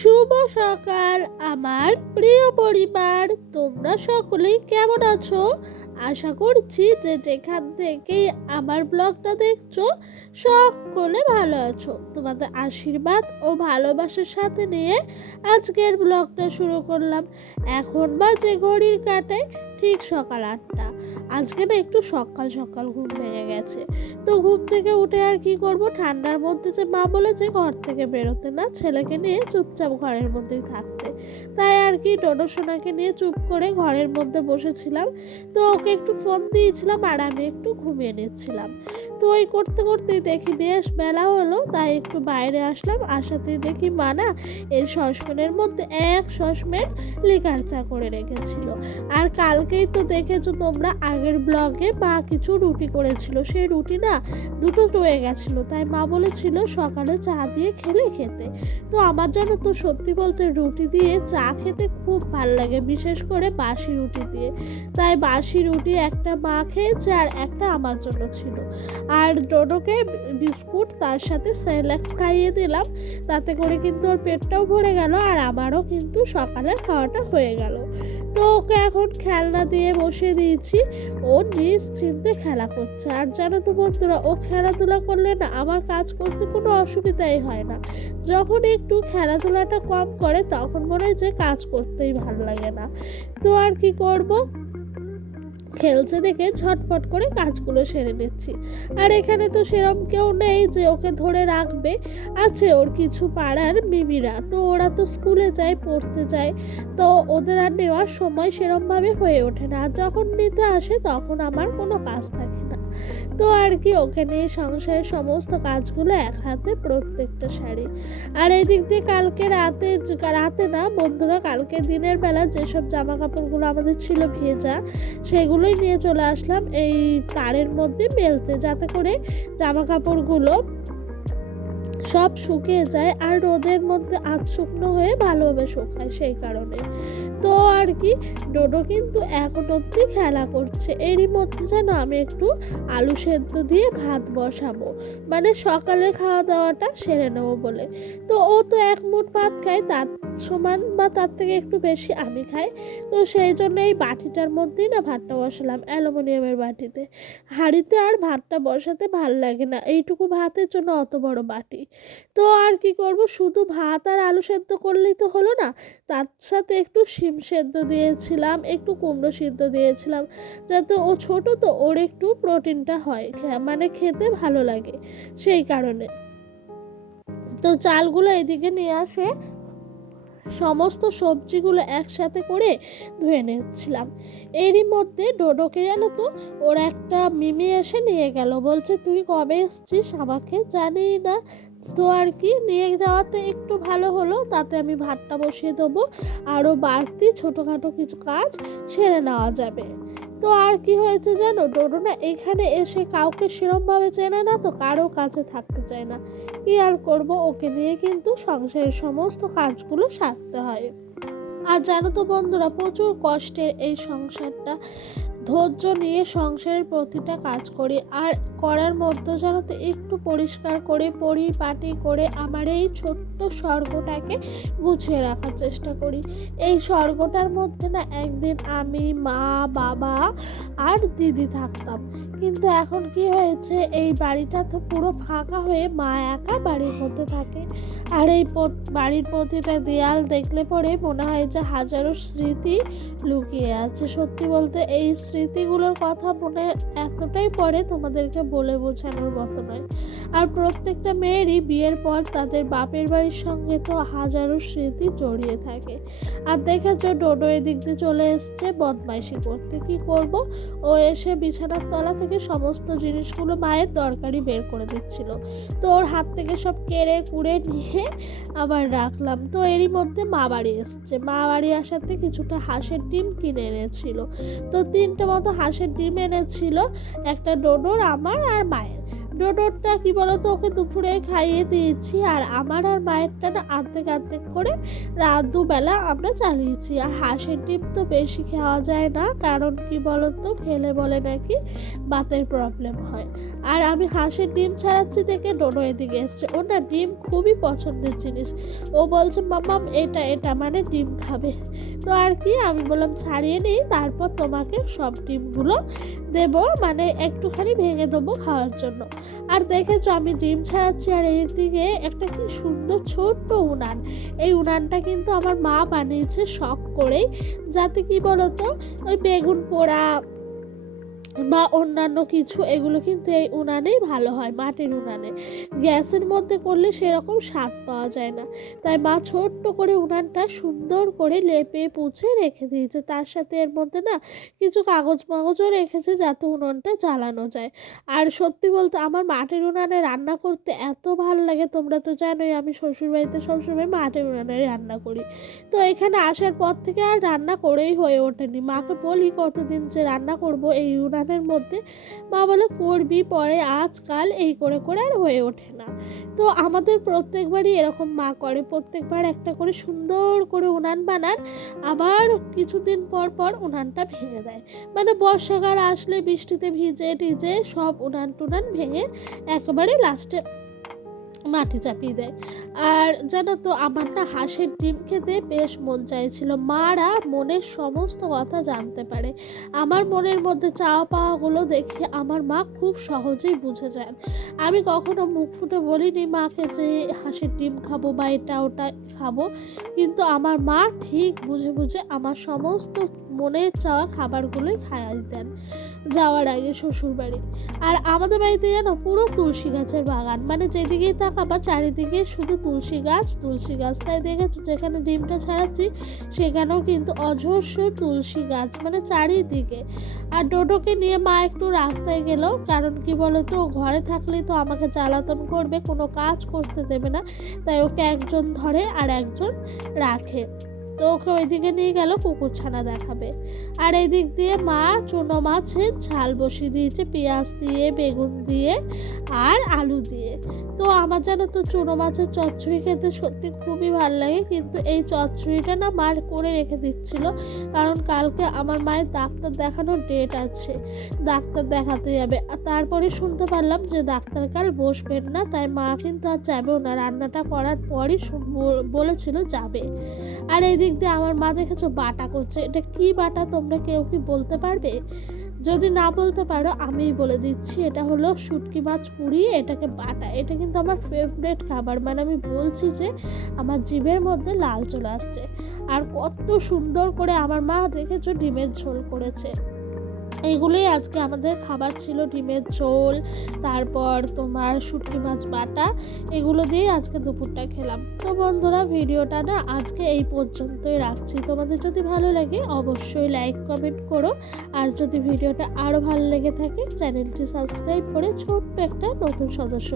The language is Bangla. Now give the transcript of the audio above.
শুভ সকাল আমার প্রিয় পরিবার, তোমরা সকলেই কেমন আছো? আশা করছি যে যেখান থেকেই আমার ব্লগটা দেখছো সকলে ভালো আছো। তোমাদের আশীর্বাদ ও ভালোবাসার সাথে নিয়ে আজকের ব্লগটা শুরু করলাম। এখন বাজে ঘড়ির কাঁটায় ঠিক সকাল 8টা। আজকে না একটু সকাল সকাল ঘুম ভেঙে গেছে। তো ঘুম থেকে উঠে আর কি করব, ঠান্ডার মধ্যে যে মা বলেছে ঘর থেকে বেরোতে না, ছেলেকে নিয়ে চুপচাপ ঘরের মধ্যেই থাকতে। তাই আর কি ডোডো সোনাকে নিয়ে চুপ করে ঘরের মধ্যে বসেছিলাম। তো ওকে একটু ফোন দিয়েছিলাম আর আমি একটু ঘুমিয়ে নিচ্ছিলাম। তো ওই করতে করতেই দেখি বেশ বেলা হলো, তাই একটু বাইরে আসলাম। আসাতেই দেখি মা না এই সসপ্যানের মধ্যে এক সসপ্যান লিকার চা করে রেখেছিল। আর কালকেই তো দেখেছো তোমরা, আগের ব্লগে মা কিছু রুটি করেছিল, সেই রুটি না দুটো রয়ে গেছিলো। তাই মা বলেছিল সকালে চা দিয়ে খেতে। তো আমার জানো তো সত্যি বলতে রুটি দিয়ে চা খেতে খুব ভালো লাগে, বিশেষ করে বাসি রুটি দিয়ে। তাই বাসি রুটি একটা মা খেয়েছে আর একটা আমার জন্য ছিল। আর ডোডোকে বিস্কুট তার সাথে সেরেল্যাক্স খাইয়ে দিলাম, তাতে করে কিন্তু ওর পেটটাও ভরে গেল আর আমারও কিন্তু সকালে খাওয়াটা হয়ে গেল। তো ওকে এখন খেলনা দিয়ে বসিয়ে দিয়েছি, ও নিশ্চিন্তে খেলা করছে। আর জানো তো বন্ধুরা, ও খেলাধুলা করলে না আমার কাজ করতে কোনো অসুবিধাই হয় না। যখন একটু খেলাধুলাটা কম করে তখন মনে হয় যে কাজ করতেই ভালো লাগে না। তো আর কি করব, খেলছে দেখে ঝটপট করে কাজগুলো সেরে নিচ্ছি। আর এখানে তো সেরম কেউ নেই যে ওকে ধরে রাখবে। আছে ওর কিছু পাড়ার মিমিরা, তো ওরা তো স্কুলে যায়, পড়তে যায়। তো ওদের আর নেওয়ার সময় সেরমভাবে হয়ে ওঠে না। আর যখন নিতে আসে তখন আমার কোনো কাজ থাকে না। তো আর কি ওকে নিয়ে সংসারের সমস্ত কাজগুলো এক হাতে প্রত্যেকটা সারি। আর এই দিক দিয়ে কালকে রাতে না বন্ধুরা, কালকে দিনের বেলা যেসব জামা কাপড়গুলো আমাদের ছিল ভেজা, সেগুলোই নিয়ে চলে আসলাম এই তারের মধ্যে মেলতে, যাতে করে জামা কাপড়গুলো সব শুকিয়ে যায় আর রোদের মধ্যে আধ শুকনো হয়ে ভালোভাবে শুকায়, সেই কারণে। তো আর কি ডোডো কিন্তু এখন অবধি খেলা করছে। এরই মধ্যে যেন আমি একটু আলু সেদ্ধ দিয়ে ভাত বসাবো, মানে সকালে খাওয়া দাওয়াটা সেরে নেবো বলে। তো ও তো এক মুঠ ভাত খায়, তার সমান বা তার থেকে একটু বেশি আমি খাই। তো সেই জন্য এই বাটিটার মধ্যেই না ভাতটা বসালাম, অ্যালুমিনিয়ামের বাটিতে। হাঁড়িতে আর ভাতটা বসাতে ভাল লাগে না, এইটুকু ভাতের জন্য অত বড় বাটি। তো আর কি করব, শুধু ভাত আর আলু সেদ্ধ করলেই তো হলো না, তার সাথে একটু শিম সেদ্ধ দিয়েছিলাম, একটু কুমড়ো সিদ্ধ দিয়েছিলাম, যাতে ও ছোট তো ওর একটু প্রোটিনটা হয়, মানে খেতে ভালো লাগে, সেই কারণে। তো চালগুলো এদিকে নিয়ে আসে সমস্ত সবজিগুলো একসাথে করে ধুয়ে নিচ্ছিলাম। এরই মধ্যে ডোডোকে জানো তো ওর একটা মিমি এসে নিয়ে গেল, বলছে তুই কবে এসছিস আমাকে জানি না। তো আর কি নিয়ে যাওয়াতে একটু ভালো হলো, তাতে আমি ভাতটা বসিয়ে দেবো, আরও বাড়তি ছোটোখাটো কিছু কাজ সেরে নেওয়া যাবে। তো আর কি হয়েছে জানো, ডোডো না এখানে এসে কাউকে সেরমভাবে চেনে না, তো কারো কাছে থাকতে চায় না। কি আর করব, ওকে নিয়ে কিন্তু সংসারের সমস্ত কাজগুলো সারতে হয়। আর জানো তো বন্ধুরা, প্রচুর কষ্টের এই সংসারটা, ধৈর্য নিয়ে সংসারের প্রতিটা কাজ করি। আর করার মধ্যে জানো তো একটু পরিষ্কার করে পরিপাটি করে আমার এই ছোট্ট স্বর্গটাকে গুছিয়ে রাখার চেষ্টা করি। এই স্বর্গটার মধ্যে না একদিন আমি, মা, বাবা আর দিদি থাকতাম, কিন্তু এখন কি হয়েছে, এই বাড়িটা তো পুরো ফাঁকা হয়ে মা একা বাড়ির মধ্যে থাকে। আর এই বাড়ির প্রতিটা দেয়াল দেখলে পরে মনে হয় যে হাজারো স্মৃতি লুকিয়ে আছে। সত্যি বলতে এই স্মৃতিগুলোর কথা মনে এতটাই পড়ে, তোমাদেরকে বলে বোঝানোর মতো নয়। আর প্রত্যেকটা মেয়েরই বিয়ের পর তাদের বাপের বাড়ির সঙ্গে তো হাজারো স্মৃতি জড়িয়ে থাকে। আর দেখেছো ডোডো এদিক দিয়ে চলে এসছে বদমাইশি করতে। কি করব, ও এসে বিছানার তলা থেকে সমস্ত জিনিসগুলো মায়ের দরকারি বের করে দিচ্ছিল। তো ওর হাত থেকে সব কেড়ে কুড়ে নিয়ে আবার রাখলাম। তো এরই মধ্যে মা বাড়ি এসছে, মা বাড়ি আসাতে কিছুটা হাঁসের ডিম কিনে এনেছিল। তো 3টে মতো হাঁসের ডিম এনেছিল, একটা ডোডোর, আমার আর মায়ের। ডোডোরটা কি বলতো ওকে দুপুরে খাইয়ে দিয়েছি, আর আমার আর মায়েরটা না আর্ধেক আর্ধেক করে রাত দুবেলা আমরা চালিয়েছি। আর হাঁসের ডিম তো বেশি খাওয়া যায় না, কারণ কি বলতো খেলে বলে নাকি বাতের প্রবলেম হয়। আর আমি হাঁসের ডিম ছাড়াচ্ছি দেখে ডোডো এদিকে এসছে, ওর না ডিম খুবই পছন্দের জিনিস। ও বলছে মাম্মাম এটা এটা মানে ডিম খাবে। তো আর কি আমি বললাম ছাড়িয়ে নিই, তারপর তোমাকে সব ডিমগুলো দেবো, মানে একটুখানি ভেঙে দেবো খাওয়ার জন্য। আর দেখেছো আমি ডিম ছাড়াচ্ছি, আর এইদিকে একটা কি সুন্দর ছোট্ট উনান। এই উনানটা কিন্তু আমার মা বানিয়েছে শখ করেই, যাতে কি বলতো ওই বেগুন পোড়া বা অন্যান্য কিছু এগুলো কিন্তু এই উনানেই ভালো হয়, মাটির উনানে। গ্যাসের মধ্যে করলে সেরকম স্বাদ পাওয়া যায় না। তাই মা ছোট্ট করে উনানটা সুন্দর করে লেপে পুছে রেখে দিয়েছে, তার সাথে এর মধ্যে না কিছু কাগজ মাগজও রেখেছে যাতে উনুনটা জ্বালানো যায়। আর সত্যি বলতে আমার মাটির উনানে রান্না করতে এত ভালো লাগে, তোমরা তো জানোই আমি শ্বশুরবাড়িতে সবসময় মাটির উনানে রান্না করি। তো এখানে আসার পর থেকে আর রান্না করেই হয়ে ওঠেনি। মাকে বলি কতদিন যে রান্না করব এই উনানের মধ্যে, মা বলে করবি পরে, আজকাল এই করে করে আর হয়ে ওঠে না। তো আমাদের প্রত্যেকবারই এরকম মা করে, প্রত্যেকবার একটা করে সুন্দর করে উনান বানান, আবার কিছুদিন পর পর উনানটা ভেঙে দেয়। মানে বর্ষাকাল আসলে বৃষ্টিতে ভিজে টিজে সব উনান টুনান ভেঙে একেবারে লাস্টে মাটি চাপিয়ে দেয়। আর জানো তো আমার না হাঁসের ডিম খেতে বেশ মন চাইছিল। মারা মনের সমস্ত কথা জানতে পারে, আমার মনের মধ্যে চাওয়া পাওয়াগুলো দেখে আমার মা খুব সহজেই বুঝে যান। আমি কখনো মুখ ফুটে বলিনি মাকে যে হাঁসের ডিম খাবো বা এটা ওটা খাবো, কিন্তু আমার মা ঠিক বুঝে বুঝে আমার সমস্ত মনের চাওয়া খাবারগুলোই খাইয়ে দেন যাওয়ার আগে শ্বশুর বাড়ি। আর আমাদের বাড়িতে জানো পুরো তুলসী গাছের বাগান, মানে যেদিকেই তাকাবা চারিদিকে শুধু তুলসী গাছ তুলসী গাছ। তাই দেখেছো যেখানে ডিমটা ছাড়াচ্ছি সেখানেও কিন্তু অজস্র তুলসী গাছ, মানে চারিদিকে। আর ডোডোকে নিয়ে মা একটু রাস্তায় গেল, কারণ কি বলতো ঘরে থাকলেই তো আমাকে জ্বালাতন করবে, কোনো কাজ করতে দেবে না, তাই ওকে একজন ধরে আর একজন রাখে। তো ওকে ওইদিকে নিয়ে গেল কুকুরছানা দেখাবে। আর এই দিক দিয়ে মা চুনো মাছের ঝাল বসিয়ে দিয়েছে পেঁয়াজ দিয়ে, বেগুন দিয়ে আর আলু দিয়ে। তো আমার জানো তো চুনো মাছের চচ্চড়ি খেতে সত্যি খুবই ভালো লাগে, কিন্তু এই চচ্চড়িটা না মার করে রেখে দিচ্ছিল, কারণ কালকে আমার মায়ের ডাক্তার দেখানোর ডেট আছে, ডাক্তার দেখাতে যাবে। আর তারপরে শুনতে পারলাম যে ডাক্তার কাল বসবেন না, তাই মা কিন্তু আর যাবেও না, রান্নাটা করার পরই বলেছিল যাবে। আর এই দিক দিয়ে আমার মা দেখেছো বাটা করছে, এটা কি বাটা তোমরা কেউ কি বলতে পারবে? যদি না বলতে পারো আমি বলে দিচ্ছি, এটা হলো শুটকি মাছ পুড়িয়ে এটাকে বাটা। এটা কিন্তু আমার ফেভারিট খাবার, মানে আমি বলছি যে আমার জিভের মধ্যে লাল চলে আসছে। আর কত সুন্দর করে আমার মা দেখেছো ডিমের ঝোল করেছে। এইগুলোই আজকে আমাদের খাবার ছিল, ডিমের ঝোল, তারপর তোমার শুটকি মাছ বাটা, এগুলো দিয়ে আজকে দুপুরটা খেলাম। তো বন্ধুরা ভিডিওটা না আজকে এই পর্যন্তই রাখছি। তোমাদের যদি ভালো লাগে অবশ্যই লাইক কমেন্ট করো, আর যদি ভিডিওটা আরও ভালো লেগে থাকে চ্যানেলটি সাবস্ক্রাইব করে ছোট্ট একটা নতুন সদস্য